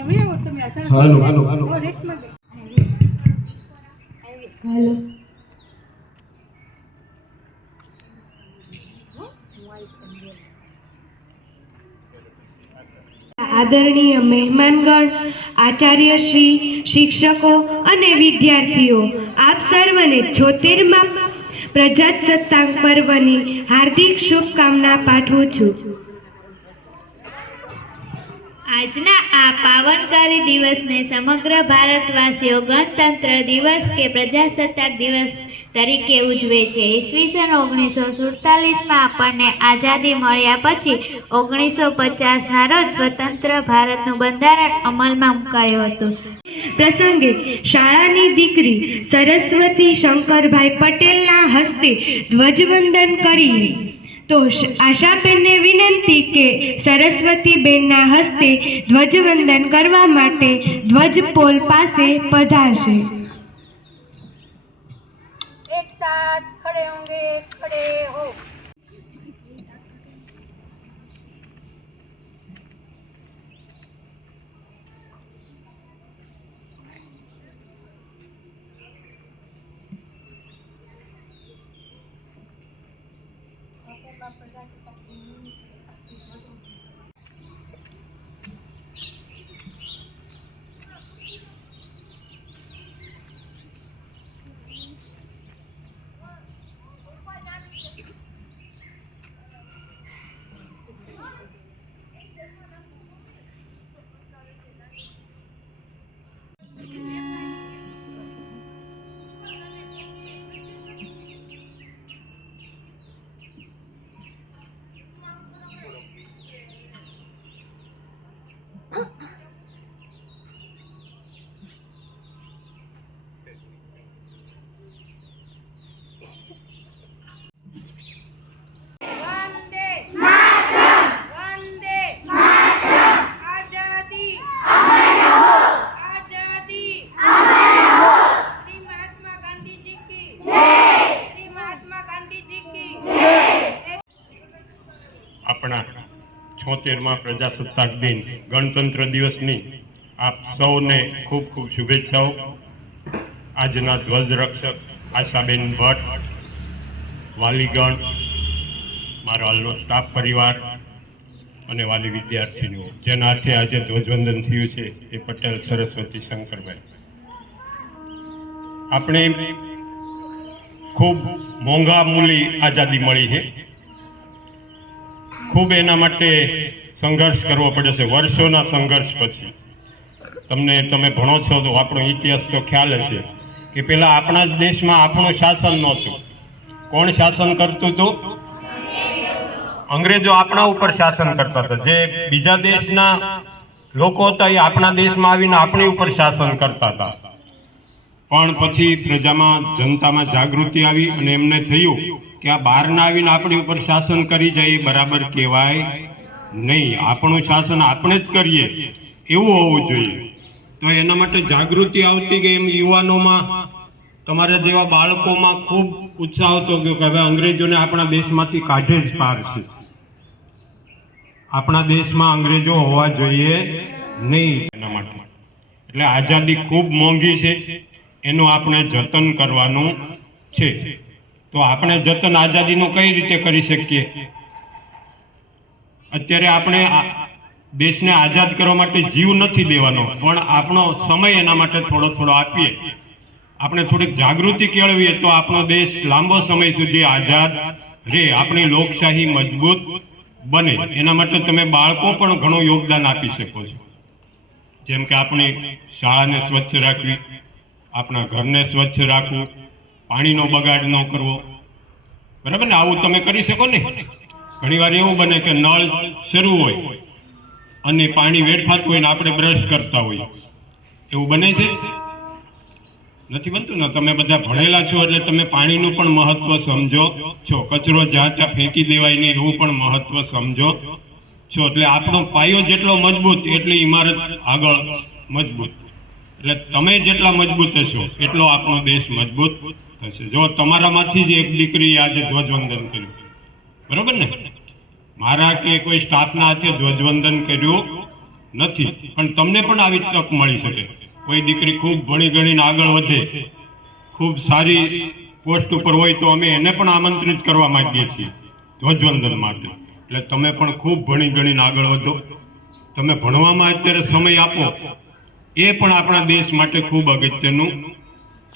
હાલો હાલો હાલો હાલો આદરણીય મહેમાનગણ, આચાર્યશ્રી, શિક્ષકો અને વિદ્યાર્થીઓ, આપ સર્વને 76મા પ્રજાસત્તાક પર્વની હાર્દિક શુભકામના પાઠવું છું. આજના આ પાવનકારી દિવસને સમગ્ર ભારતવાસીઓ ગણતંત્ર દિવસ કે પ્રજાસત્તાક દિવસ તરીકે ઉજવે છે. ઈસવીસન 1947માં આપણને આઝાદી મળ્યા પછી 1950ના રોજ સ્વતંત્ર ભારતનું બંધારણ અમલમાં મુકાયું હતું. પ્રસંગે શાળાની દીકરી સરસ્વતી શંકરભાઈ પટેલના હસ્તે ધ્વજવંદન કરીએ તો આશાબેનને વિનંતી કે સરસ્વતીબેનના હસ્તે ધ્વજવંદન કરવા માટે ધ્વજપોલ પાસે પધારશે. एक साथ खड़े होंगे, खड़े हो. આપણા 76મા પ્રજાસત્તાક દિન ગણતંત્ર દિવસની આપ સૌને ખૂબ ખૂબ શુભેચ્છાઓ. આજના ધ્વજરક્ષક આશાબેન ભટ્ટ, વાલીગણ, મારો હાલનો સ્ટાફ પરિવાર અને વાલી વિદ્યાર્થીઓ જેના હાથે આજે ધ્વજવંદન થયું છે એ પટેલ સરસ્વતી શંકરભાઈ. આપણે ખૂબ મોંઘા મૂલી આઝાદી મળી છે. ખૂબ એના માટે સંઘર્ષ કરવો પડે છે. વર્ષોના સંઘર્ષ પછી તમે ભણો છો તો આપણો ઇતિહાસ તો ખ્યાલ હશે કે પહેલાં આપણા જ દેશમાં આપણું શાસન નહોતું. કોણ શાસન કરતું હતું? અંગ્રેજો આપણા ઉપર શાસન કરતા હતા. જે બીજા દેશના લોકો હતા એ આપણા દેશમાં આવીને આપણી ઉપર શાસન કરતા હતા. પણ પછી પ્રજામાં, જનતામાં જાગૃતિ આવી અને એમને થયું કે આ બહારના આવીને આપણી ઉપર શાસન કરી જાય એ બરાબર કહેવાય નહીં. આપણું શાસન આપણે જ કરીએ એવું હોવું જોઈએ. તો એના માટે જાગૃતિ આવતી ગઈ. એમ યુવાનોમાં, તમારા જેવા બાળકોમાં ખૂબ ઉત્સાહ હતો કે હવે અંગ્રેજોને આપણા દેશમાંથી કાઢે જ પાડશે. આપણા દેશમાં અંગ્રેજો હોવા જોઈએ નહીં. એના માટે એટલે આઝાદી ખૂબ મોંઘી છે, એનું આપણે જતન કરવાનું છે. તો આપણે જતન આઝાદીનું કઈ રીતે કરી શકીએ? અત્યારે આપણે દેશને આઝાદ કરવા માટે જીવ નથી દેવાનો, પણ આપણો સમય એના માટે થોડો થોડો આપીએ, આપણે થોડીક જાગૃતિ કેળવીએ તો આપણો દેશ લાંબો સમય સુધી આઝાદ રહે, આપણી લોકશાહી મજબૂત બને. એના માટે તમે બાળકો પણ ઘણું યોગદાન આપી શકો છો. જેમ કે આપણી શાળાને સ્વચ્છ રાખવી, આપણા ઘરને સ્વચ્છ રાખવું, પાણીનો બગાડ ન કરવો, બરાબર ને? આવું તમે કરી શકો ને. ઘણીવાર એવું બને કે નળ શરૂ હોય અને પાણી વેડફાતું હોય ને આપણે બ્રશ કરતા હોઈએ. એવું બને છે? નથી બનતું ને. તમે બધા ભણેલા છો એટલે તમે પાણીનું પણ મહત્વ સમજો છો. કચરો જ્યાં ત્યાં ફેંકી દેવાય નહીં એવું પણ મહત્વ સમજો છો. એટલે આપણો પાયો જેટલો મજબૂત એટલી ઇમારત આગળ મજબૂત. એટલે તમે જેટલા મજબૂત હશો એટલો આપણો દેશ મજબૂત થશે. જો તમારામાંથી જ એક દીકરી આજે ધ્વજવંદન કર્યું, બરોબર ને? મારા કે કોઈ સ્ટાફના હાથે ધ્વજવંદન કર્યું નથી, પણ તમને પણ આવી તક મળી શકે. કોઈ દીકરી ખૂબ ભણી ગણીને આગળ વધે, ખૂબ સારી પોસ્ટ ઉપર હોય તો અમે એને પણ આમંત્રિત કરવા માંગીએ છીએ ધ્વજવંદન માટે. એટલે તમે પણ ખૂબ ભણી ગણીને આગળ વધો. તમે ભણવામાં અત્યારે સમય આપો એ પણ આપણા દેશ માટે ખૂબ અગત્યનું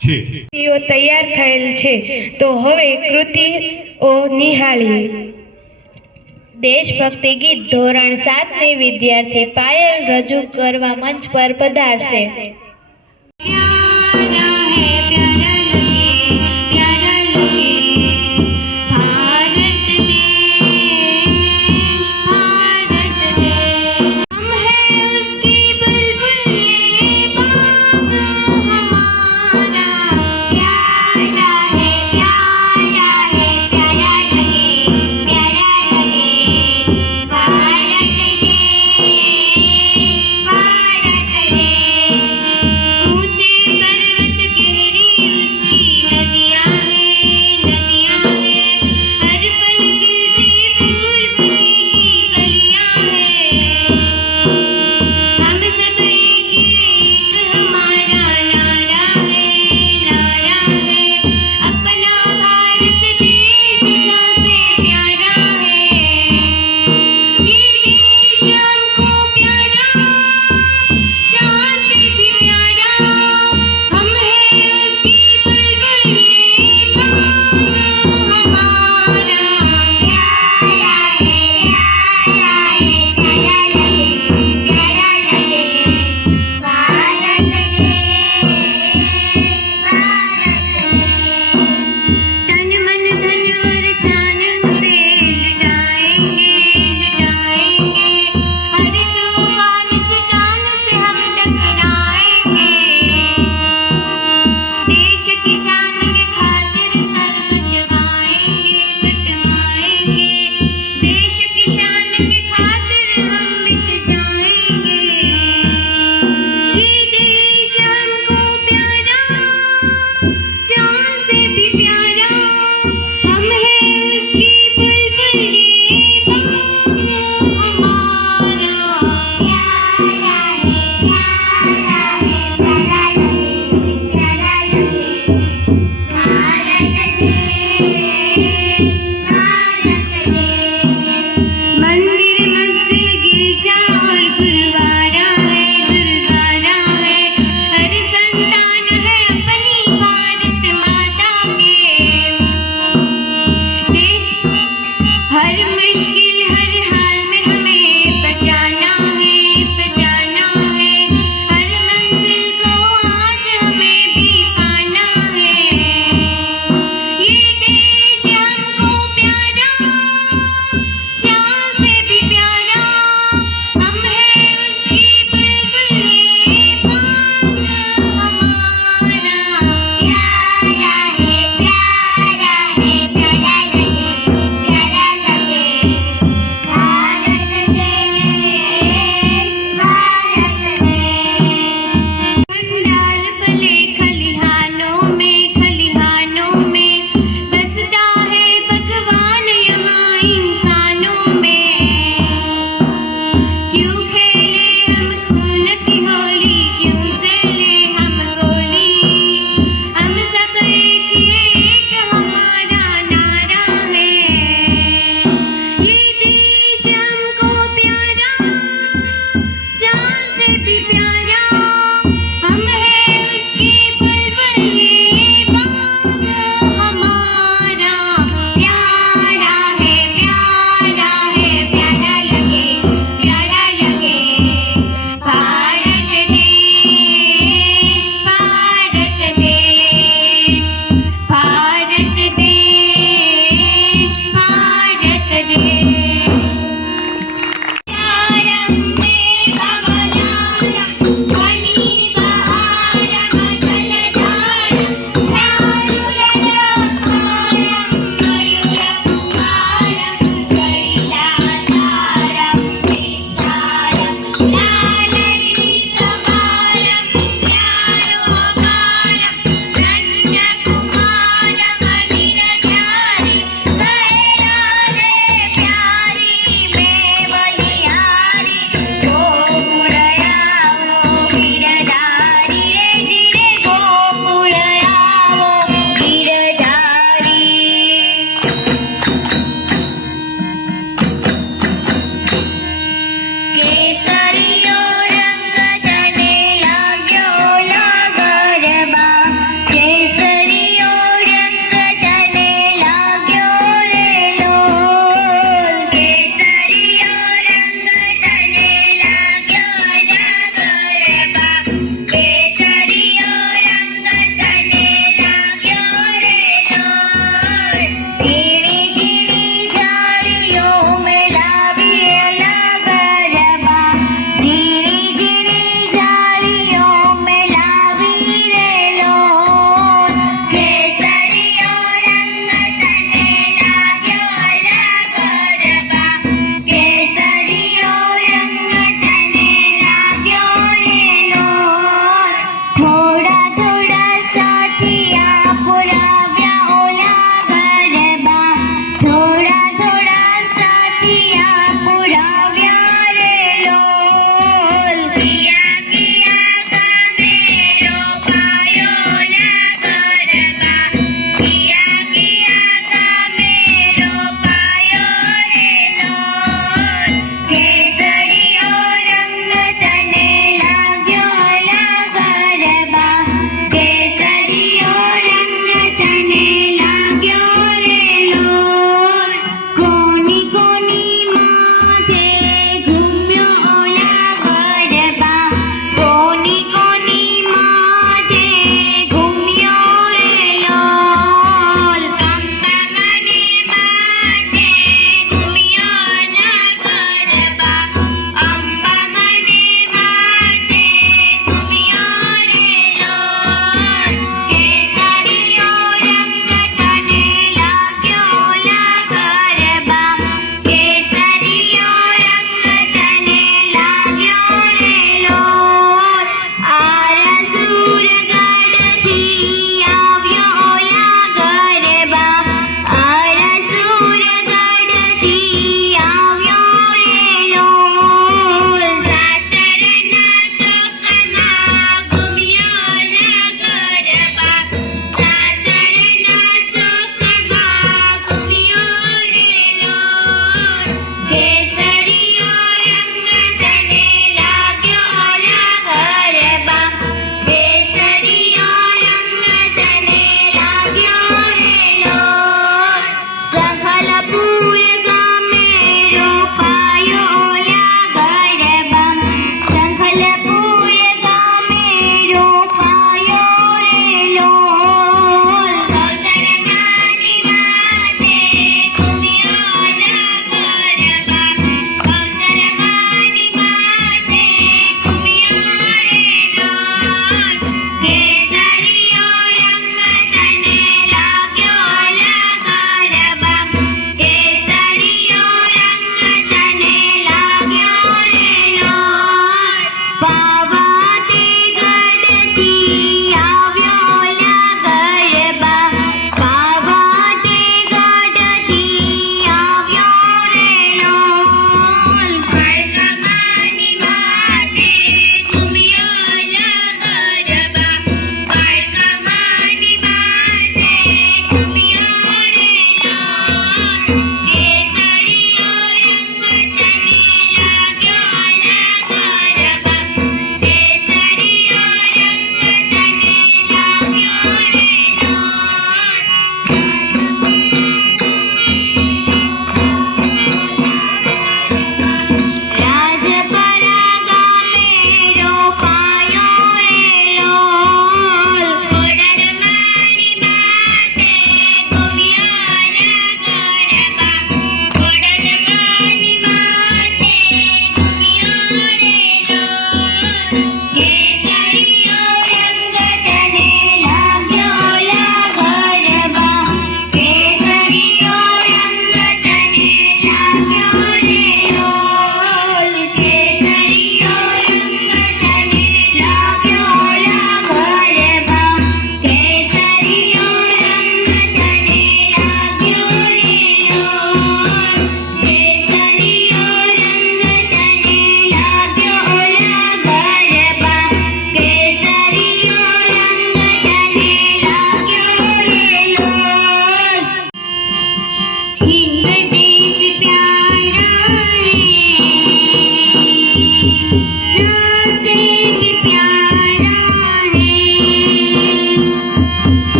છે. કૃતિઓ તૈયાર થયેલ છે, તો હવે કૃતિઓ નિહાળીએ. દેશભક્તિ ગીત ધોરણ 7 ની વિદ્યાર્થી પાયલ રજૂ કરવા મંચ પર પધારશે.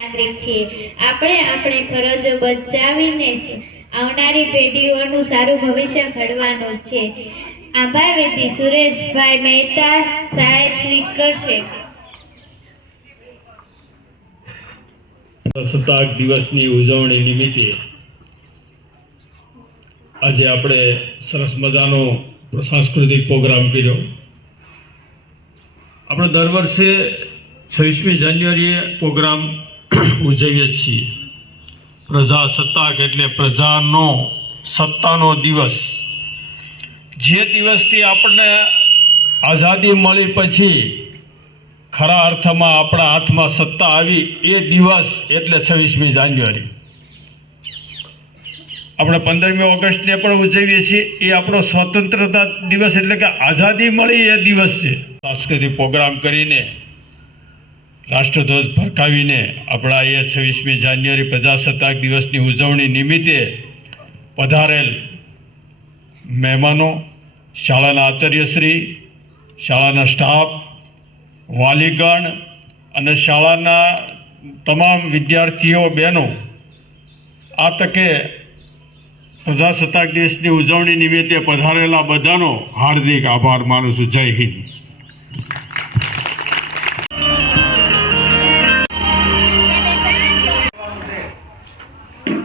નાગરિક છીએ. આપણે આપણે ફરજો બચાવીને આવનારી પેઢીઓનું સારું ભવિષ્ય ઘડવાનું છે. આભાર વિધિ સુરેશભાઈ મહેતા સાહેબ શ્રી કરશે. પ્રજાસત્તાક દિવસની ઉજવણી નિમિત્તે આજે આપણે સરસ મજાનો સાંસ્કૃતિક પ્રોગ્રામ કર્યો. આપણે દર વર્ષે 26મી જાન્યુઆરીએ પ્રોગ્રામ ઉજવીએ છીએ. પ્રજાસત્તાક એટલે પ્રજાનો સત્તાનો દિવસ. જે દિવસથી આપણને આઝાદી મળી પછી ખરા અર્થમાં આપણા હાથમાં સત્તા આવી એ દિવસ એટલે 26મી જાન્યુઆરી. આપણે 15મી ઓગસ્ટને પણ ઉજવીએ છીએ. એ આપણો સ્વતંત્રતા દિવસ એટલે કે આઝાદી મળી એ દિવસ છે. સાંસ્કૃતિક પ્રોગ્રામ કરીને રાષ્ટ્રધ્વજ ફરકાવીને આપણા એ 26મી જાન્યુઆરી પ્રજાસત્તાક દિવસની ઉજવણી નિમિત્તે પધારેલ મહેમાનો, શાળાના આચાર્યશ્રી, શાળાના સ્ટાફ, વાલીગણ અને શાળાના તમામ વિદ્યાર્થીઓ બહેનો, આ તકે પ્રજાસત્તાક દિવસની ઉજવણી નિમિત્તે પધારેલા બધાનો હાર્દિક આભાર માનું છું. જય હિન્દ.